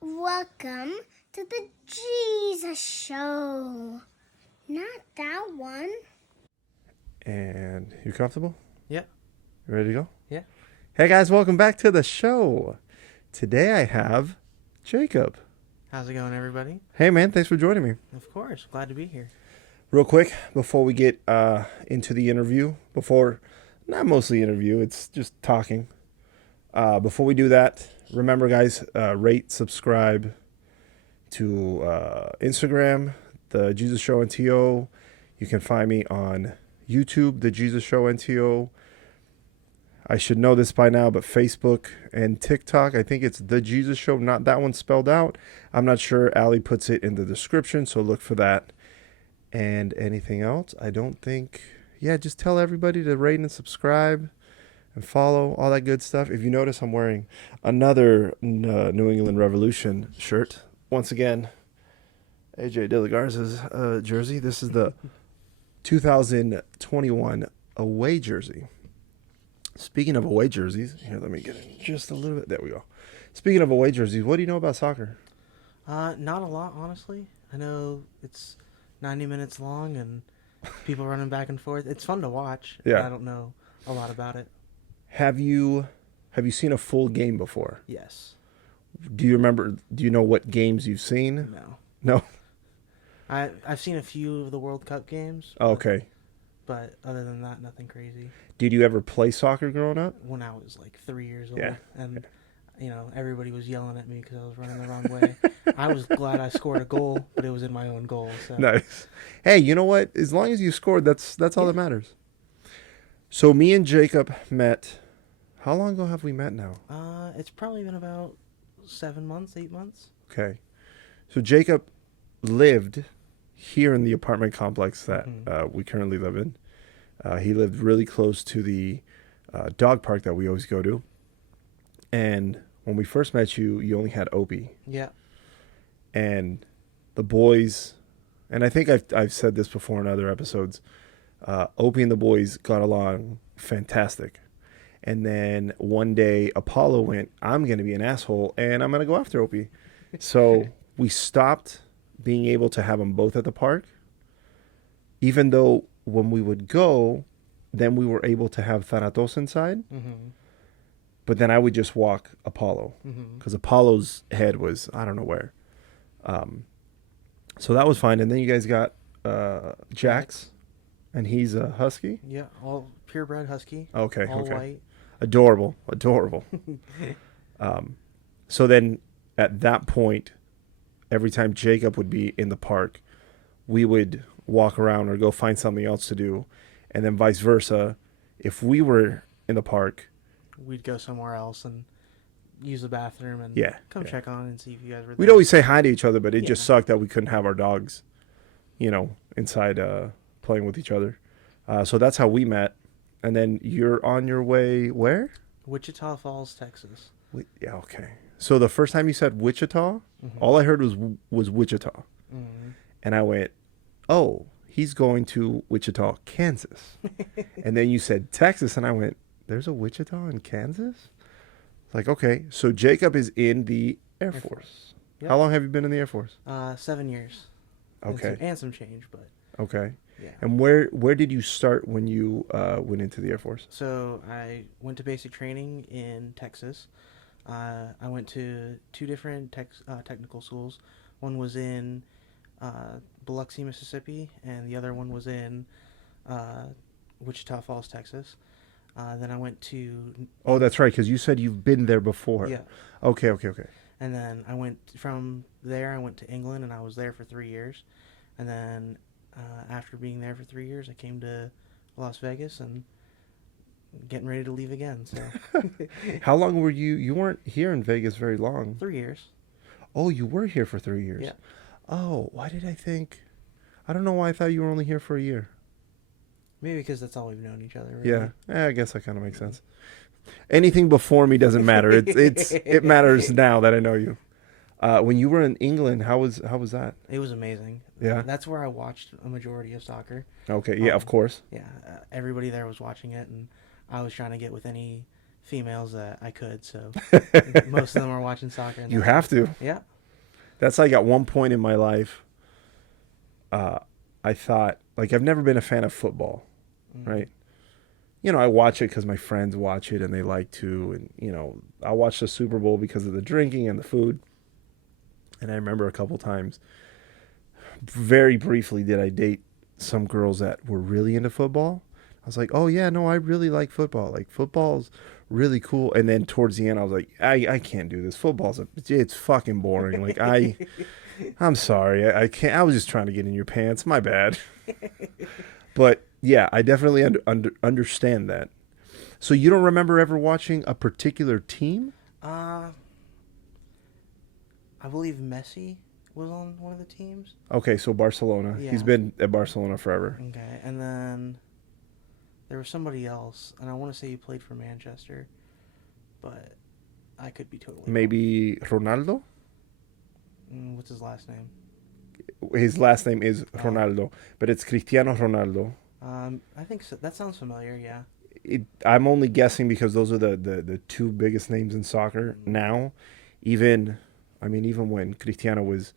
Welcome to the Jesus Show. Not that one. And you comfortable? Yeah. You ready to go? Yeah. Hey guys, welcome back to the show. Today I have Jacob. How's it going, everybody? Hey man, thanks for joining me. Of course. Glad to be here. Real quick, before we get into the interview, not mostly interview, it's just talking. Before we do that, remember guys, rate, subscribe to Instagram, The Jesus Show NTO. You can find me on YouTube, The Jesus Show NTO. I should know this by now, but Facebook and TikTok, I think it's The Jesus Show, not that one spelled out. I'm not sure. Allie puts it in the description, so look for that. And anything else? I don't think. Yeah, just tell everybody to rate and subscribe and follow, all that good stuff. If you notice, I'm wearing another New England Revolution shirt. Once again, AJ De La Garza's jersey. This is the 2021 away jersey. Speaking of away jerseys, here, let me get in just a little bit. There we go. Speaking of away jerseys, what do you know about soccer? Not a lot, honestly. I know it's 90 minutes long and people running back and forth. It's fun to watch. Yeah. I don't know a lot about it. Have you seen a full game before? Yes. Do you know what games you've seen? No. No? I've seen a few of the World Cup games. Okay. But other than that, nothing crazy. Did you ever play soccer growing up? When I was like 3 years old. Yeah. And, you know, everybody was yelling at me because I was running the wrong way. I was glad I scored a goal, but it was in my own goal. So. Nice. Hey, you know what? As long as you scored, that's all that matters. So me and Jacob met. How long ago have we met now? It's probably been about 7 months, 8 months. Okay. So Jacob lived here in the apartment complex that we currently live in. He lived really close to the dog park that we always go to. And when we first met you, you only had Opie. Yeah. And the boys, and I think I've said this before in other episodes, Opie and the boys got along fantastic. And then one day Apollo went, I'm going to be an asshole and I'm going to go after Opie. So we stopped being able to have them both at the park, even though when we would go, then we were able to have Thanatos inside. Mm-hmm. But then I would just walk Apollo because Apollo's head was, I don't know where. So that was fine. And then you guys got Jax, and he's a husky. Yeah, all purebred husky. Okay, all okay. white. Adorable. So then at that point, every time Jacob would be in the park, we would walk around or go find something else to do. And then vice versa. If we were in the park, we'd go somewhere else and use the bathroom and come check on and see if you guys were there. We'd always say hi to each other, but it just sucked that we couldn't have our dogs, inside playing with each other. So that's how we met. And then you're on your way where? Wichita Falls, Texas. Yeah, okay. So the first time you said Wichita, all I heard was Wichita. Mm-hmm. And I went, oh, he's going to Wichita, Kansas. And then you said Texas, and I went, there's a Wichita in Kansas? Like, okay. So Jacob is in the Air Force. Yep. How long have you been in the Air Force? 7 years. Okay. And some change, but. Okay. Yeah. And where did you start when you went into the Air Force? So I went to basic training in Texas. I went to 2 different technical schools. One was in Biloxi, Mississippi, and the other one was in Wichita Falls, Texas. Then I went to... Oh, that's right, because you said you've been there before. Yeah. Okay. And then I went from there, I went to England, and I was there for 3 years. And then after being there for 3 years, I came to Las Vegas and getting ready to leave again. So. How long were you? You weren't here in Vegas very long. 3 years. Oh, you were here for 3 years. Yeah. Oh, why did I think? I don't know why I thought you were only here for a year. Maybe because that's all we've known each other. Really. Yeah, I guess that kind of makes sense. Anything before me doesn't matter. It matters now that I know you. When you were in England, how was that? It was amazing. Yeah. That's where I watched a majority of soccer. Okay, yeah, of course. Yeah, everybody there was watching it, and I was trying to get with any females that I could, so most of them are watching soccer. And You have to. Yeah. That's like at one point in my life, I thought, like, I've never been a fan of football, right? You know, I watch it because my friends watch it and they like to. And, you know, I watch the Super Bowl because of the drinking and the food. And I remember a couple times, very briefly, did I date some girls that were really into football. I was like, oh, yeah, no, I really like football. Like, football's really cool. And then towards the end, I was like, I can't do this. It's fucking boring. Like, I'm sorry. I can't. I was just trying to get in your pants. My bad. But, yeah, I definitely understand that. So you don't remember ever watching a particular team? I believe Messi was on one of the teams. Okay, so Barcelona. Yeah. He's been at Barcelona forever. Okay, and then there was somebody else, and I want to say he played for Manchester, but I could be totally Maybe Ronaldo? wrong. What's his last name? His last name is Ronaldo, but it's Cristiano Ronaldo. I think so. That sounds familiar, yeah. I'm only guessing because those are the two biggest names in soccer now. Even when Cristiano was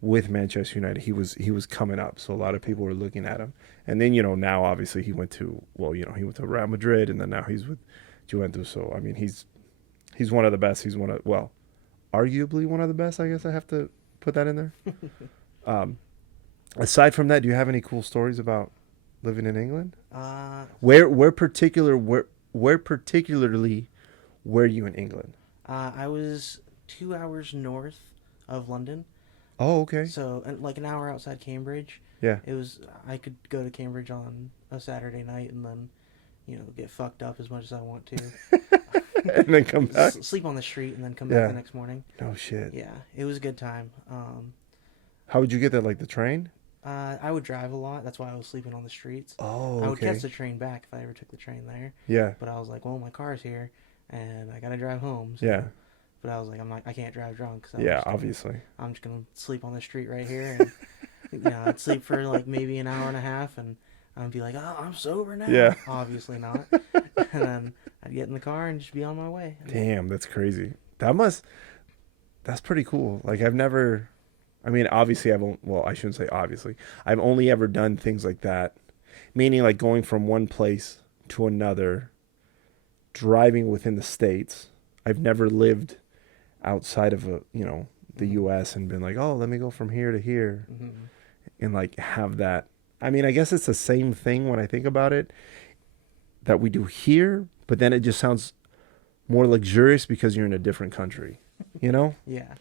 with Manchester United, he was coming up, so a lot of people were looking at him. And then, you know, now obviously he went to Real Madrid, and then now he's with Juventus. So I mean, he's one of the best. He's arguably one of the best. I guess I have to put that in there. Aside from that, do you have any cool stories about living in England? Where particularly were you in England? I was 2 hours north of London. Oh, okay. So, like an hour outside Cambridge. Yeah. I could go to Cambridge on a Saturday night and then, you know, get fucked up as much as I want to. And then come back? Sleep on the street and then come back the next morning. Oh, shit. Yeah, it was a good time. How would you get there? Like the train? I would drive a lot. That's why I was sleeping on the streets. Oh, okay. I would catch the train back if I ever took the train there. Yeah. But I was like, well, my car's here, and I got to drive home. So. Yeah. But I was like, I can't drive drunk. So Obviously. I'm just going to sleep on the street right here. And, you know, I'd sleep for like maybe an hour and a half, and I'd be like, oh, I'm sober now. Yeah. Obviously not. And then I'd get in the car and just be on my way. Damn, that's crazy. That's pretty cool. Like, obviously I shouldn't say obviously. I've only ever done things like that. Meaning like going from one place to another, driving within the States. I've never lived outside of the U.S. and been like, oh, let me go from here to here, and like have that. I mean, I guess it's the same thing when I think about it that we do here, but then it just sounds more luxurious because you're in a different country, you know? Yeah.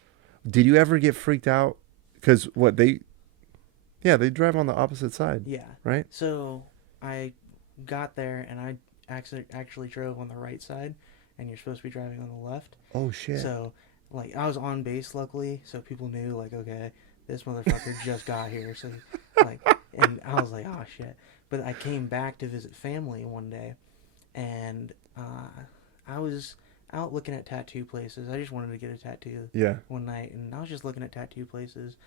Did you ever get freaked out? Because they drive on the opposite side. Yeah. Right? So I got there and I actually drove on the right side, and you're supposed to be driving on the left. Oh, shit. So, like, I was on base, luckily, so people knew, like, okay, this motherfucker just got here. So, like, and I was like, oh, shit. But I came back to visit family one day, and I was out looking at tattoo places. I just wanted to get a tattoo one night, and I was just looking at tattoo places.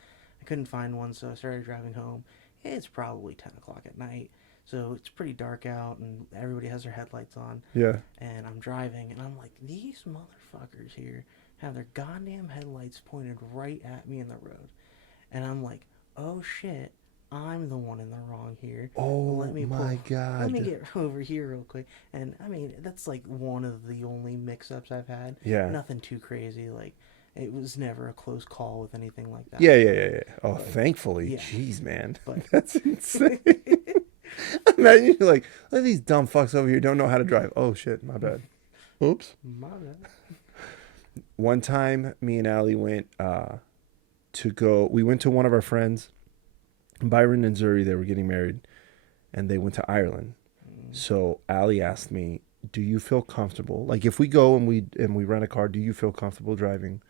I couldn't find one, so I started driving home. It's probably 10 o'clock at night, so it's pretty dark out, and everybody has their headlights on. Yeah. And I'm driving, and I'm like, these motherfuckers here have their goddamn headlights pointed right at me in the road. And I'm like, oh, shit, I'm the one in the wrong here. Oh, my God. Let me get over here real quick. And, I mean, that's, like, one of the only mix-ups I've had. Yeah. Nothing too crazy. Like, it was never a close call with anything like that. Yeah. Oh, thankfully. Yeah. Jeez, man. But That's insane. Imagine you're like, look at these dumb fucks over here don't know how to drive. Oh, shit, my bad. Oops. My bad. One time, me and Allie went we went to one of our friends, Byron and Zuri. They were getting married, and they went to Ireland. So Allie asked me, do you feel comfortable? Like, if we go and we rent a car, do you feel comfortable driving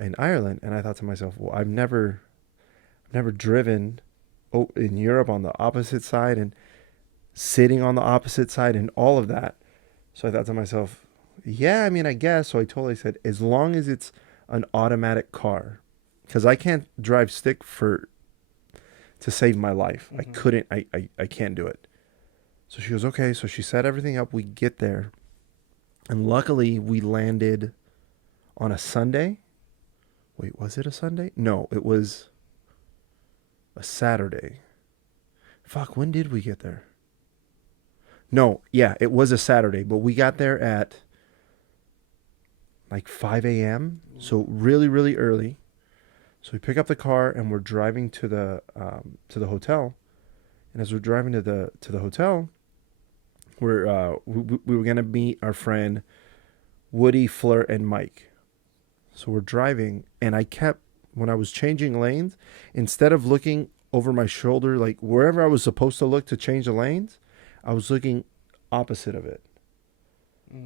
in Ireland? And I thought to myself, well, I've never driven in Europe on the opposite side and sitting on the opposite side and all of that. So I thought to myself, yeah, I mean, I guess. So I said, as long as it's an automatic car, because I can't drive stick to save my life. I can't do it. So she goes, okay. So she set everything up. We get there, And luckily, we landed on a Sunday. Wait, was it a Sunday? No, it was a Saturday. Fuck, when did we get there? No, yeah, it was a Saturday, but we got there at like 5 a.m. So really, really early. So we pick up the car and we're driving to the hotel. And as we're driving to the hotel, we were gonna meet our friend Woody, Fleur, and Mike. So we're driving, and I kept, when I was changing lanes, instead of looking over my shoulder, like wherever I was supposed to look to change the lanes, I was looking opposite of it.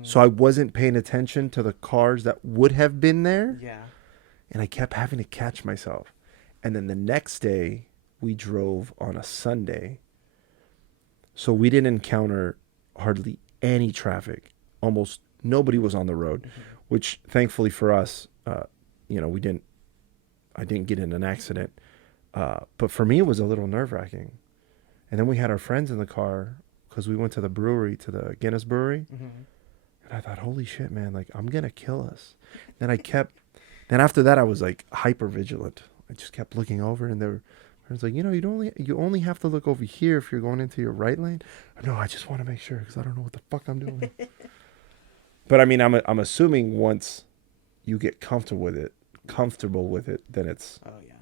So I wasn't paying attention to the cars that would have been there. Yeah. And I kept having to catch myself. And then the next day, we drove on a Sunday. So we didn't encounter hardly any traffic. Almost nobody was on the road, which thankfully for us, I didn't get in an accident. But for me, it was a little nerve-wracking. And then we had our friends in the car because we went to the brewery, to the Guinness Brewery. And I thought, holy shit, man, like, I'm going to kill us. Then after that, I was like hyper vigilant. I just kept looking over, and there was like, you only have to look over here if you're going into your right lane. No, I just want to make sure because I don't know what the fuck I'm doing. But I mean, I'm assuming once you get comfortable with it, then it's. Oh yeah,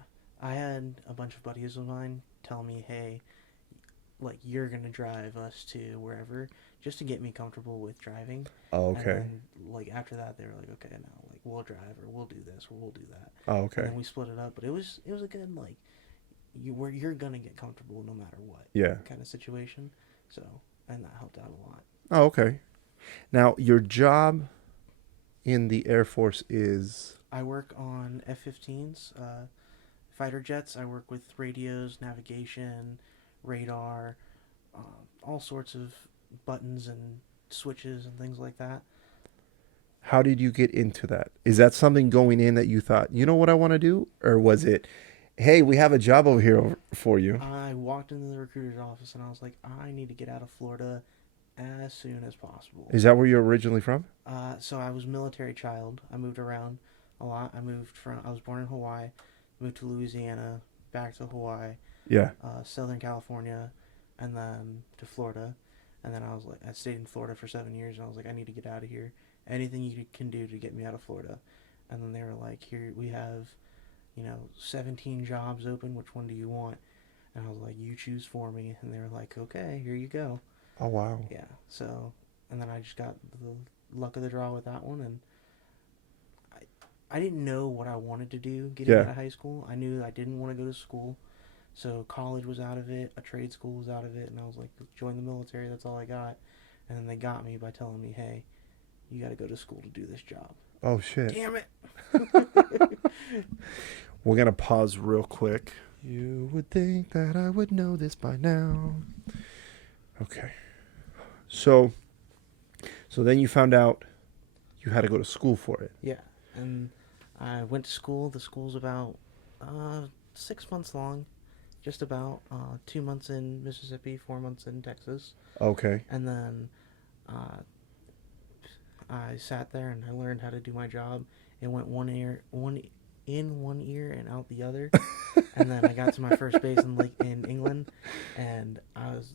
I had a bunch of buddies of mine tell me, "Hey, like you're gonna drive us to wherever," just to get me comfortable with driving. Oh, okay. And then, like after that, they were like, "Okay, now like we'll drive, or we'll do this, or we'll do that." Oh, okay. And then we split it up, but it was a good like you're gonna get comfortable no matter what. Yeah. Kind of situation. So and that helped out a lot. Oh, okay. Now your job in the Air Force is. I work on F-15s, fighter jets. I work with radios, navigation, radar, all sorts of buttons and switches and things like that. How did you get into that? Is that something going in that you thought, you know what I want to do? Or was it, hey, we have a job over here for you? I walked into the recruiter's office and I was like, I need to get out of Florida as soon as possible. Is that where you're originally from? So I was a military child. I moved around a lot. I was born in Hawaii, moved to Louisiana, back to Hawaii, Yeah. Southern California, and then to Florida. And then I stayed in Florida for 7 years, and I was like, I need to get out of here. Anything you can do to get me out of Florida. And then they were like, here, we have, 17 jobs open. Which one do you want? And I was like, you choose for me. And they were like, okay, here you go. Oh, wow. Yeah. So, and then I just got the luck of the draw with that one. And I didn't know what I wanted to do getting out of high school. I knew I didn't want to go to school. So college was out of it. A trade school was out of it. And I was like, join the military. That's all I got. And then they got me by telling me, hey, you got to go to school to do this job. Oh, shit. Damn it. We're going to pause real quick. You would think that I would know this by now. Okay. So then you found out you had to go to school for it. Yeah. And I went to school. The school's about 6 months long. Just about 2 months in Mississippi, 4 months in Texas. Okay. And then I sat there and I learned how to do my job. It went one ear and out the other. And then I got to my first base in England, and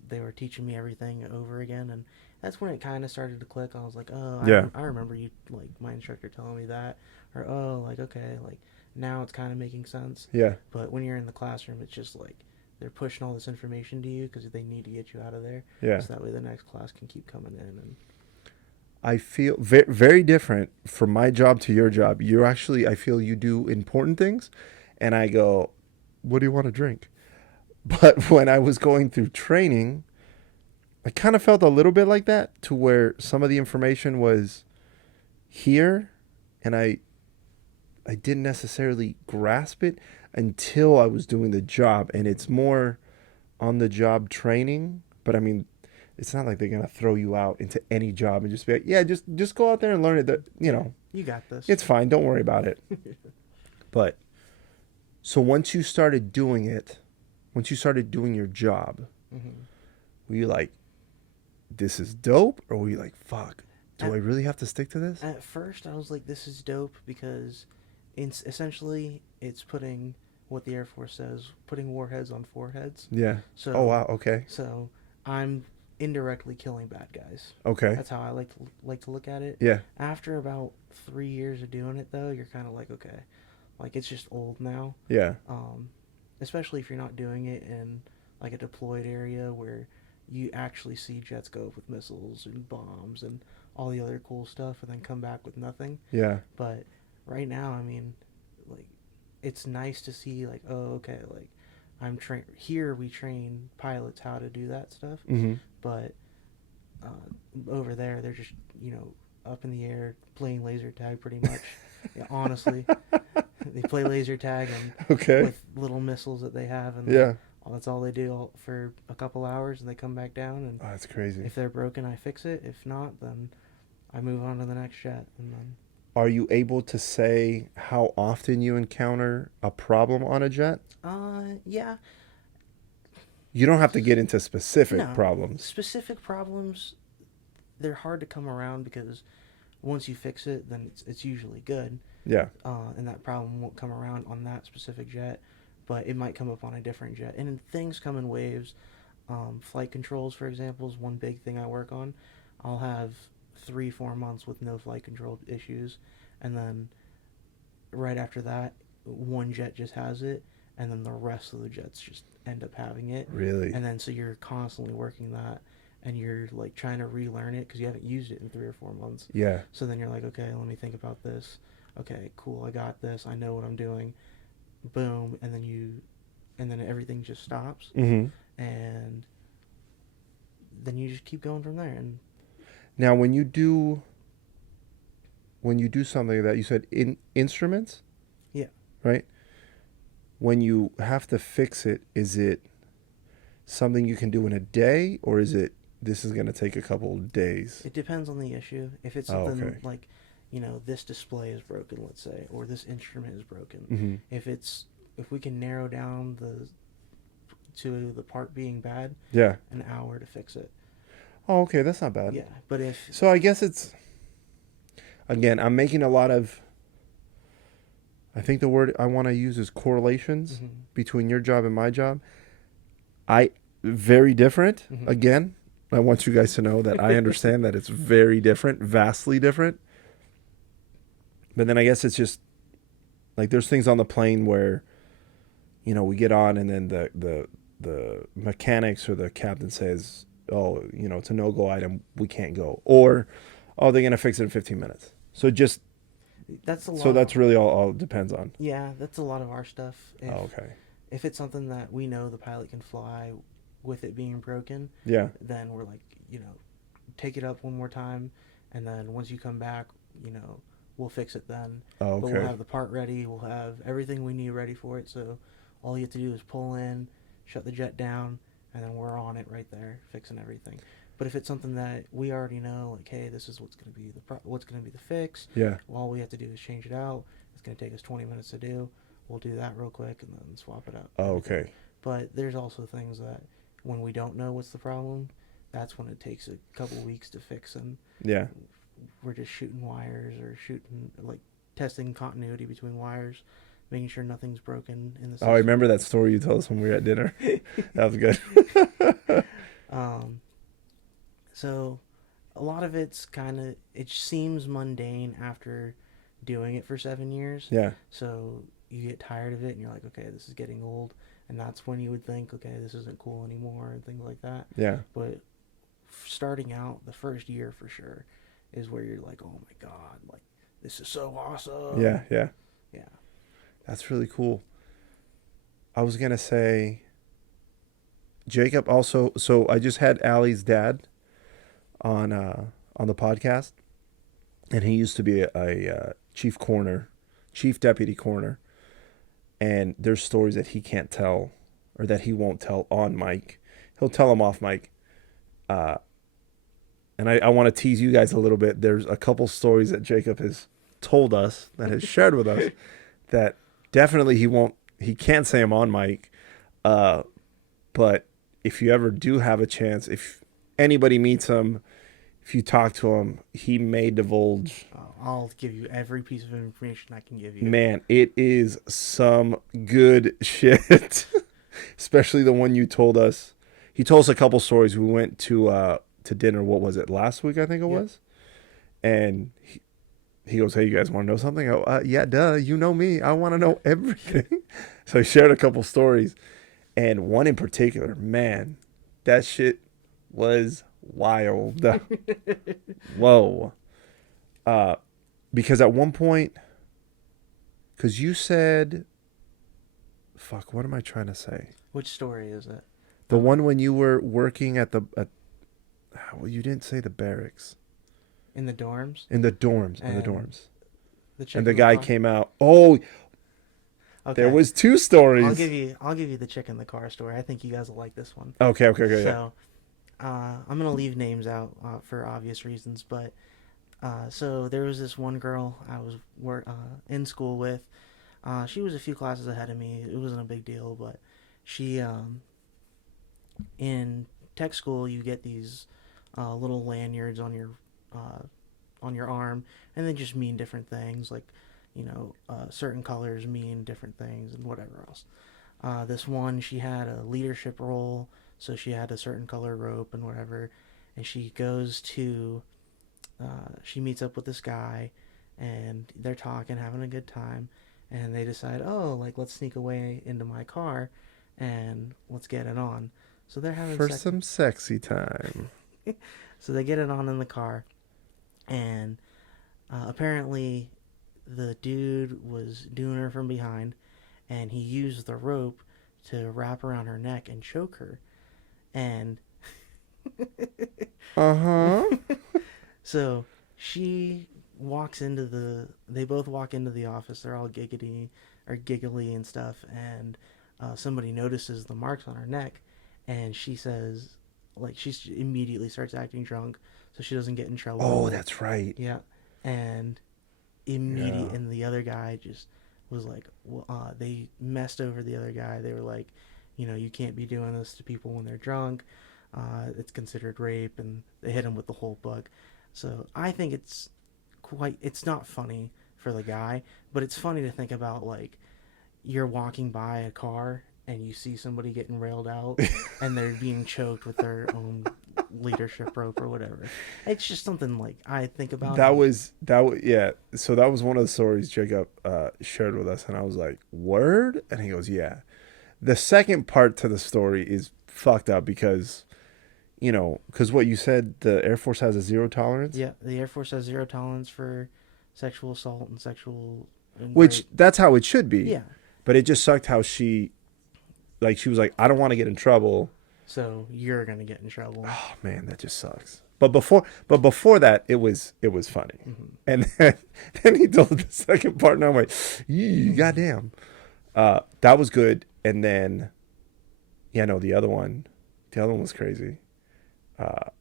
they were teaching me everything over again, and that's when it kind of started to click. I was like, oh, yeah. I remember you, like, my instructor telling me that, or oh, like, okay, like, now it's kind of making sense. Yeah. But when you're in the classroom, it's just like they're pushing all this information to you because they need to get you out of there. Yeah. So that way the next class can keep coming in. And I feel very, very different from my job to your job. You actually, I feel you do important things, and I go, what do you want to drink? But when I was going through training, I kind of felt a little bit like that, to where some of the information was here, and I didn't necessarily grasp it until I was doing the job. And it's more on the job training, but I mean, it's not like they're gonna throw you out into any job and just be like, yeah, just go out there and learn it. That, you got this. It's fine. Don't worry about it. But so once you started doing it, once you started doing your job, Mm-hmm. were you like, this is dope, or were you like, fuck, do I really have to stick to this? At first, I was like, this is dope because essentially it's putting what the Air Force says, putting warheads on foreheads. Yeah. So, Oh wow. Okay. so I'm indirectly killing bad guys. Okay. That's how I like to look at it. Yeah. After about 3 years of doing it, though, you're kind of like, okay, like it's just old now. Yeah. Especially if you're not doing it in like a deployed area where you actually see jets go up with missiles and bombs and all the other cool stuff, and then come back with nothing. Yeah. But right now, I mean, like, it's nice to see like, oh, okay, like I'm train here. We train pilots how to do that stuff, Mm-hmm. but over there, they're just up in the air playing laser tag pretty much. Yeah, honestly, they play laser tag and Okay. with little missiles that they have, and Yeah. that's all they do for a couple hours, and they come back down. And Oh, that's crazy. if they're broken, I fix it. If not, then I move on to the next jet, and then. Are you able to say how often you encounter a problem on a jet? Yeah. You don't have to get into specific No. problems. Specific problems, they're hard to come around because once you fix it, then it's usually good. Yeah. And that problem won't come around on that specific jet, but it might come up on a different jet. And things come in waves. Flight controls, for example, is one big thing I work on. I'll have 3-4 months with no flight control issues, and then right after that, one jet just has it, and then the rest of the jets just end up having it. Really? And then so you're constantly working that, and you're like trying to relearn it because you haven't used it in 3 or 4 months. Yeah. So then you're like, okay, let me think about this. Okay, cool, I got this. I know what I'm doing. Boom, and then everything just stops, Mm-hmm. and then you just keep going from there. And Now, when you do something like that, you said instruments? Yeah. Right? When you have to fix it, is it something you can do in a day, or is it this is going to take a couple of days? it depends on the issue. If it's Oh, something okay. like, this display is broken, let's say, or this instrument is broken. Mm-hmm. If we can narrow down to the part being bad, Yeah. an hour to fix it. Oh, okay. That's not bad. Yeah, but if So I guess it's, again, I'm making a lot of, I think the word I want to use is correlations Mhm. between your job and my job. Very different. Mhm. Again, I want you guys to know that I understand that it's very different, vastly different. But then I guess it's just like there's things on the plane where, we get on and then the mechanics or the captain says, oh, it's a no-go item, we can't go. Or, oh, they're going to fix it in 15 minutes. So just, that's a lot. so that's really all it depends on. Yeah, that's a lot of our stuff. Oh, okay. If it's something that we know the pilot can fly with it being broken, Yeah. then we're like, take it up one more time, and then once you come back, we'll fix it then. Oh, But okay. we'll have the part ready. We'll have everything we need ready for it. So all you have to do is pull in, shut the jet down, and then we're on it right there, fixing everything. But if it's something that we already know, like, hey, this is what's going to be the fix. Yeah. All we have to do is change it out. It's going to take us 20 minutes to do. We'll do that real quick and then swap it out. Oh, okay. But there's also things that when we don't know what's the problem, that's when it takes a couple weeks to fix them. Yeah. We're just shooting wires or testing continuity between wires, making sure nothing's broken in the system. Oh, I remember that story you told us when we were at dinner. That was good. So a lot of it seems mundane after doing it for 7 years. Yeah. So you get tired of it and you're like, okay, this is getting old. And that's when you would think, okay, this isn't cool anymore and things like that. Yeah. But starting out, the first year for sure, is where you're like, oh my God, like, this is so awesome. Yeah. Yeah. Yeah. That's really cool. I was going to say, Jacob also, so I just had Allie's dad on the podcast, and he used to be a chief deputy coroner, and there's stories that he can't tell or that he won't tell on mic. He'll tell them off mic. And I want to tease you guys a little bit. There's a couple stories that Jacob has told us, that has shared with us, that definitely he can't say them on mic. But if you ever do have a chance, if anybody meets him if you talk to him, he may divulge. I'll give you every piece of information I can give you. Man, it is some good shit. Especially the one you told us. He told us a couple stories. We went to dinner. What was it? Last week, I think it was. And he goes, "Hey, you guys want to know something?" Yeah, duh. You know me. I want to know everything. So he shared a couple stories, and one in particular, man, that shit was wild. Whoa. Because at one point, because you said, fuck, what am I trying to say? Which story is it? The one when you were working well, you didn't say the barracks. In the dorms? In the dorms. And the guy came out. Oh, okay. There was two stories. I'll give you the chick in the car story. I think you guys will like this one. Okay. So, I'm gonna leave names out for obvious reasons, but so there was this one girl I was in school with. She was a few classes ahead of me. It wasn't a big deal, but she in tech school you get these little lanyards on your arm, and they just mean different things. Like, certain colors mean different things, and whatever else. This one, she had a leadership role, so she had a certain color rope and whatever. And she goes to, she meets up with this guy, and they're talking, having a good time, and they decide, oh, like, let's sneak away into my car, and let's get it on. So they're having some sexy time. So they get it on in the car, and apparently the dude was doing her from behind, and he used the rope to wrap around her neck and choke her. And so she walks into they both walk into the office. They're all giggly and stuff, and somebody notices the marks on her neck, and she says, like, she immediately starts acting drunk so she doesn't get in trouble. Oh, that's right. Yeah. And and the other guy just was like, they messed over the other guy. They were like, you can't be doing this to people when they're drunk. It's considered rape, and they hit him with the whole book. So I think it's not funny for the guy, but it's funny to think about, like, you're walking by a car and you see somebody getting railed out and they're being choked with their own leadership rope or whatever. It's just something, like, I think about. Yeah. So that was one of the stories Jacob shared with us, and I was like, word? And he goes, yeah. The second part to the story is fucked up because, because what you said, the Air Force has a zero tolerance? Yeah, the Air Force has zero tolerance for sexual assault and sexual... Which, that's how it should be. Yeah. But it just sucked how she was like, I don't want to get in trouble. So you're going to get in trouble. Oh, man, that just sucks. But before that, it was funny. Mm-hmm. And then he told the second part, and I'm like, goddamn. That was good. And then, the other one was crazy. The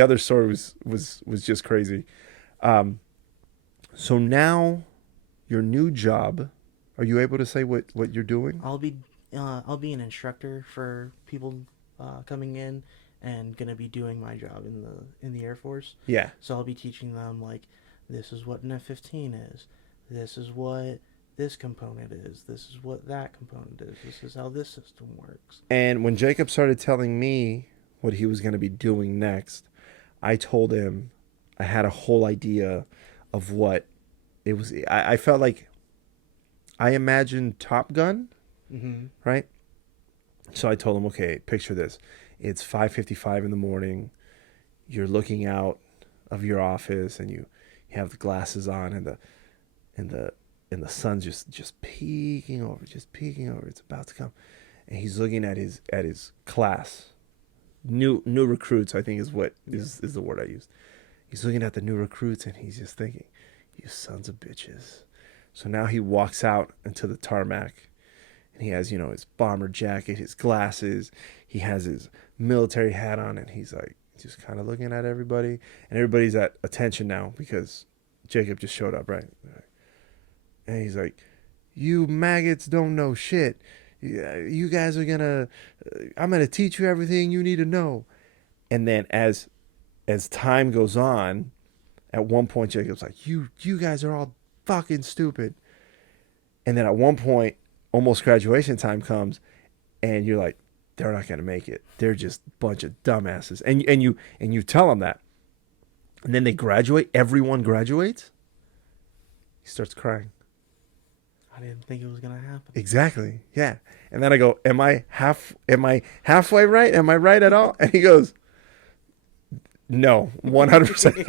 other story was just crazy. So now, your new job, are you able to say what you're doing? I'll be an instructor for people coming in, and gonna be doing my job in the Air Force. Yeah. So I'll be teaching them, like, this is what an F-15 is. This is what this component is. This is what that component is. This is how this system works. And when Jacob started telling me what he was going to be doing next, I told him I had a whole idea of what it was. I felt like I imagined Top Gun, right? So I told him, okay, picture this. It's 5:55 in the morning. You're looking out of your office, and you have the glasses on, and the sun's just peeking over. It's about to come, and he's looking at his class, new recruits, I think is the word I used. He's looking at the new recruits, and he's just thinking, you sons of bitches. So now he walks out into the tarmac, and he has, his bomber jacket, his glasses, he has his military hat on, and he's like just kind of looking at everybody, and everybody's at attention now because Jacob just showed up, right? And he's like, you maggots don't know shit. You guys are I'm going to teach you everything you need to know. And then as time goes on, at one point Jacob's like, you guys are all fucking stupid. And then at one point, almost graduation time comes, and you're like, they're not gonna make it. They're just a bunch of dumbasses. And you tell them that. And then they graduate. Everyone graduates. He starts crying. I didn't think it was gonna happen. Exactly. Yeah. And then I go, Am I halfway right? Am I right at all? And he goes, no, 100%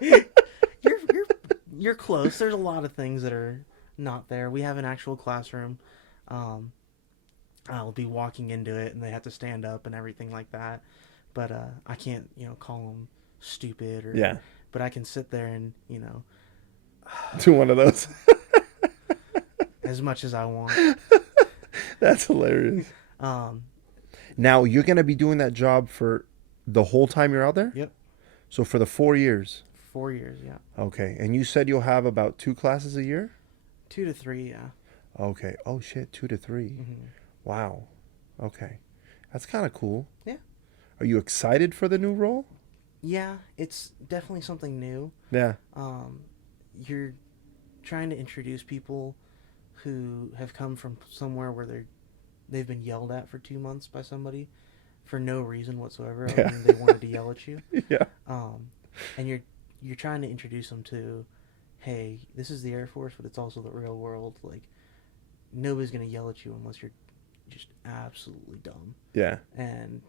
no. You're close. There's a lot of things that are not there. We have an actual classroom. I'll be walking into it, and they have to stand up and everything like that. But I can't, call them stupid or. Yeah. But I can sit there and Do one of those. as much as I want. That's hilarious. Now you're gonna be doing that job for the whole time you're out there? Yep. So for the 4 years. 4 years, yeah. Okay. And you said you'll have about 2 classes a year? 2 to 3, yeah. Okay. Oh shit, 2 to 3. Mm-hmm. Wow. Okay. That's kind of cool. Yeah. Are you excited for the new role? Yeah, it's definitely something new. Yeah. You're trying to introduce people who have come from somewhere where they've been yelled at for 2 months by somebody for no reason whatsoever. Yeah. I mean, they wanted to yell at you. Yeah. And you're trying to introduce them to, hey, this is the Air Force, but it's also the real world. Like, nobody's gonna yell at you unless you're just absolutely dumb. Yeah. And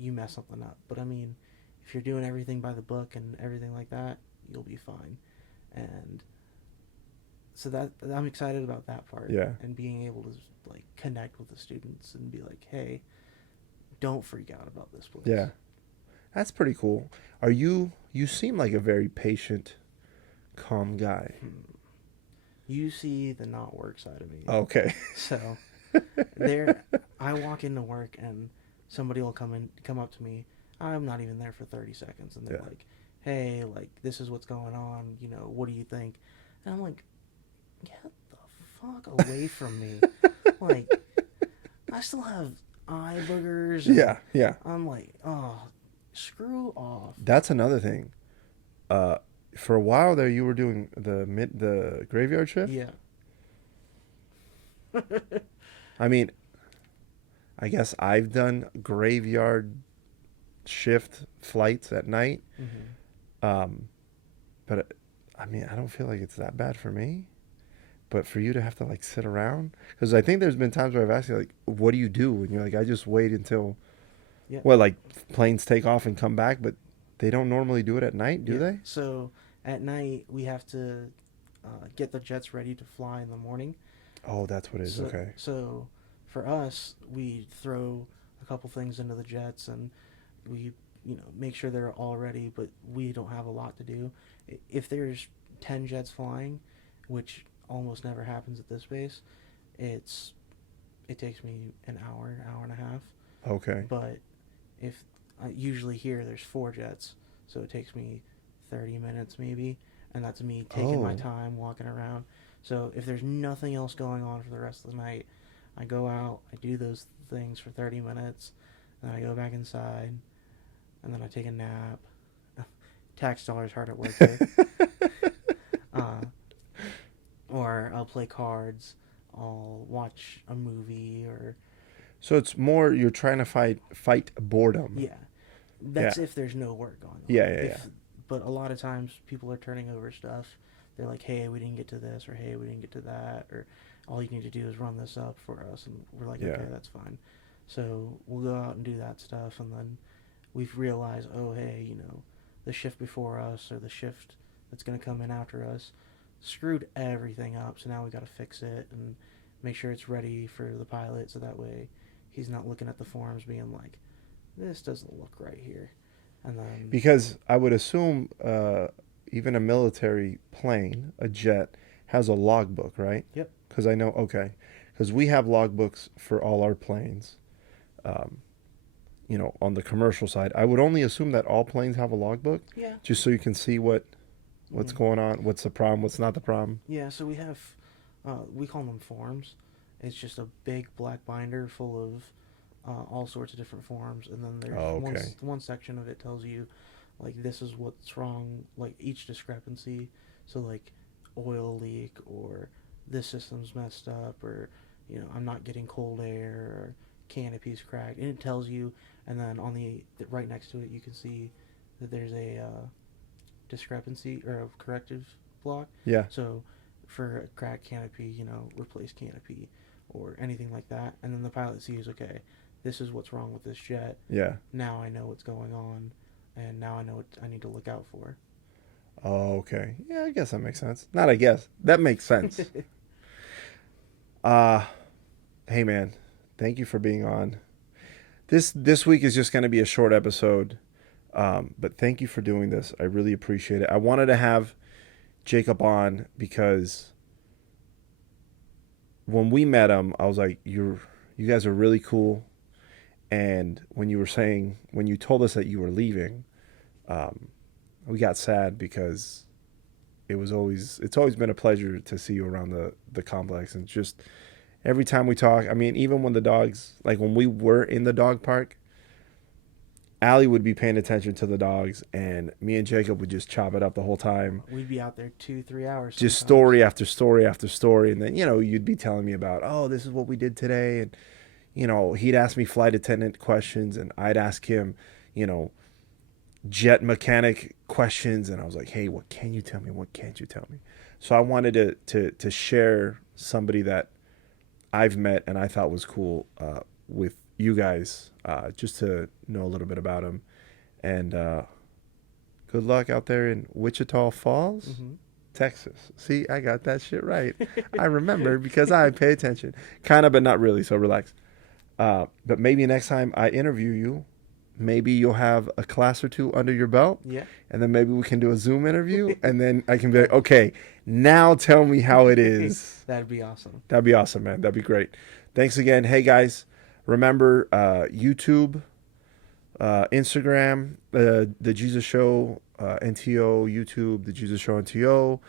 you mess something up. But I mean, if you're doing everything by the book and everything like that, you'll be fine. And so that I'm excited about that part. Yeah. And being able to like connect with the students and be like, hey, don't freak out about this place. Yeah. That's pretty cool. You seem like a very patient, calm guy. You see the not work side of me. Okay. So I walk into work and somebody will come up to me. I'm not even there for 30 seconds, and they're like, hey, like, this is what's going on, what do you think? And I'm like, get the fuck away from me. Like, I still have eye boogers. Yeah, yeah. I'm like, oh, screw off. That's another thing. For a while there, you were doing the graveyard shift? Yeah. I mean, I guess I've done graveyard shift flights at night. Mm-hmm. But I mean, I don't feel like it's that bad for me. But for you to have to like sit around, because I think there's been times where I've asked you like, what do you do? And you're like, I just wait until, like planes take off and come back. But they don't normally do it at night, do they? So at night we have to get the jets ready to fly in the morning. Oh, that's what it is. Okay. So for us, we throw a couple things into the jets and we, make sure they're all ready, but we don't have a lot to do. If there's 10 jets flying, which almost never happens at this base, it takes me an hour and a half. Okay. But if usually here there's 4 jets, so it takes me 30 minutes maybe, and that's me taking my time walking around. So if there's nothing else going on for the rest of the night, I go out, I do those things for 30 minutes, and then I go back inside, and then I take a nap. Tax dollars hard at work here. Or I'll play cards, I'll watch a movie, or... So it's more you're trying to fight boredom. Yeah. That's if there's no work going on. Yeah. But a lot of times people are turning over stuff. They're like, hey, we didn't get to this, or hey, we didn't get to that, or all you need to do is run this up for us. And we're like, okay, that's fine. So we'll go out and do that stuff, and then we've realized, oh, hey, the shift before us or the shift that's going to come in after us screwed everything up. So now we got to fix it and make sure it's ready for the pilot, so that way he's not looking at the forms being like, this doesn't look right here. And then because I would assume even a military plane, a jet, has a logbook, right? Yep. Because I know, because we have logbooks for all our planes. On the commercial side, I would only assume that all planes have a logbook. Yeah. Just so you can see what's going on, what's the problem, what's not the problem. Yeah. So we have, we call them forms. It's just a big black binder full of all sorts of different forms, and then there's Oh, okay. one section of it tells you like this is what's wrong, like each discrepancy. So like oil leak, or this system's messed up, or I'm not getting cold air, or canopy's cracked, and it tells you. And then on the right next to it, you can see that there's a discrepancy or a corrective block. Yeah. So for a cracked canopy, replace canopy or anything like that. And then the pilot sees, okay, this is what's wrong with this jet. Yeah. Now I know what's going on, and now I know what I need to look out for. Oh, okay. Yeah, I guess that makes sense. Not I guess. That makes sense. Hey man, thank you for being on. This week is just going to be a short episode. But thank you for doing this. I really appreciate it. I wanted to have Jacob on because when we met him, I was like, you guys are really cool. And when you told us that you were leaving, we got sad because it's always been a pleasure to see you around the complex. And just every time we talk, I mean, even when the dogs, like when we were in the dog park, Allie would be paying attention to the dogs, and me and Jacob would just chop it up the whole time. We'd be out there 2-3 hours. Just sometimes. story after story after story. And then, you'd be telling me about, oh, this is what we did today. And, he'd ask me flight attendant questions, and I'd ask him, jet mechanic questions. And I was like, hey, what can you tell me? What can't you tell me? So I wanted to share somebody that I've met and I thought was cool with you guys, just to know a little bit about him. And good luck out there in Wichita Falls, Texas. See, I got that shit right. I remember because I pay attention. Kind of, but not really, so relax. But maybe next time I interview you, maybe you'll have a class or two under your belt. Yeah. And then maybe we can do a Zoom interview, and then I can be like, okay, now tell me how it is. That'd be awesome. That'd be awesome, man. That'd be great. Thanks again. Hey, guys. Remember, YouTube, Instagram, the Jesus Show NTO, YouTube, the Jesus Show NTO,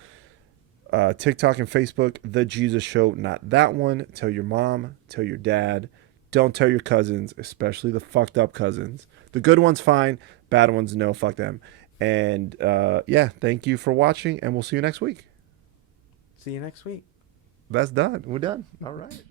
TikTok and Facebook, the Jesus Show. Not that one. Tell your mom. Tell your dad. Don't tell your cousins, especially the fucked up cousins. The good ones, fine. Bad ones, no. Fuck them. And yeah, thank you for watching, and we'll see you next week. See you next week. That's done. We're done. All right.